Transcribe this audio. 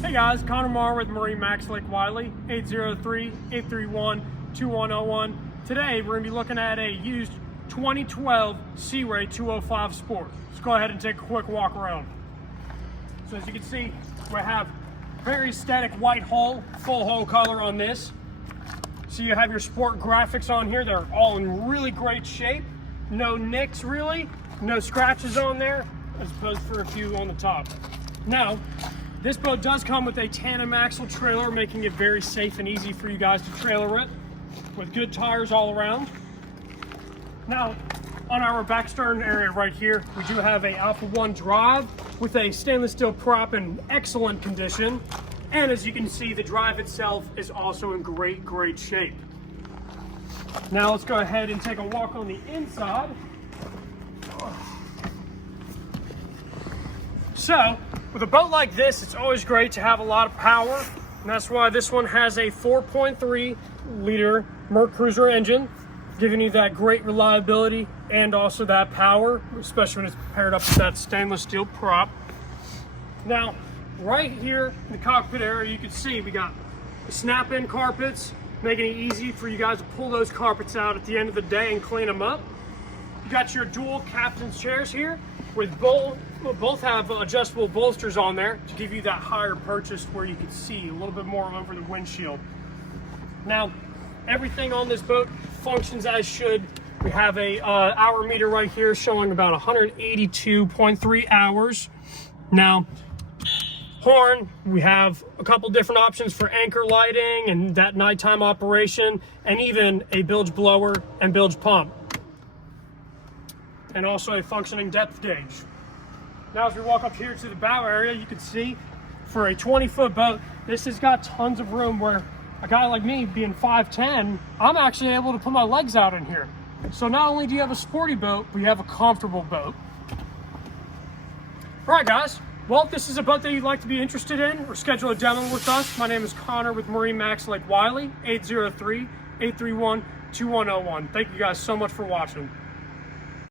Hey guys, Connor with MarineMax Lake Wylie, 803-831-2101. Today we're going to be looking at a used 2012 Sea Ray 205 Sport. Let's go ahead and take a quick walk around. So as you can see, we have very aesthetic white hull, full hull color on this. So you have your sport graphics on here. They're all in really great shape. No nicks really, no scratches on there, as opposed for a few on the top. Now, this boat does come with a tandem axle trailer, making it very safe and easy for you guys to trailer it, with good tires all around. Now, on our back stern area right here, we do have a Alpha 1 drive with a stainless steel prop in excellent condition. And as you can see, the drive itself is also in great shape. Now let's go ahead and take a walk on the inside. So, with a boat like this, it's always great to have a lot of power, and that's why this one has a 4.3 liter Merc Cruiser engine, giving you that great reliability and also that power, especially when it's paired up with that stainless steel prop. Now, right here in the cockpit area, you can see we got the snap-in carpets, making it easy for you guys to pull those carpets out at the end of the day and clean them up. You got your dual captain's chairs here, with both have adjustable bolsters on there to give you that higher purchase where you can see a little bit more over the windshield. Now, everything on this boat functions as should. We have a hour meter right here showing about 182.3 hours. Now, horn, we have a couple different options for anchor lighting and that nighttime operation, and even a bilge blower and bilge pump, and also a functioning depth gauge. Now as we walk up here to the bow area, you can see for a 20-foot boat, this has got tons of room where a guy like me, being 5'10", I'm actually able to put my legs out in here. So not only do you have a sporty boat, but you have a comfortable boat. All right, guys. Well, if this is a boat that you'd like to be interested in or schedule a demo with us, my name is Connor with MarineMax Lake Wylie, 803-831-2101. Thank you guys so much for watching.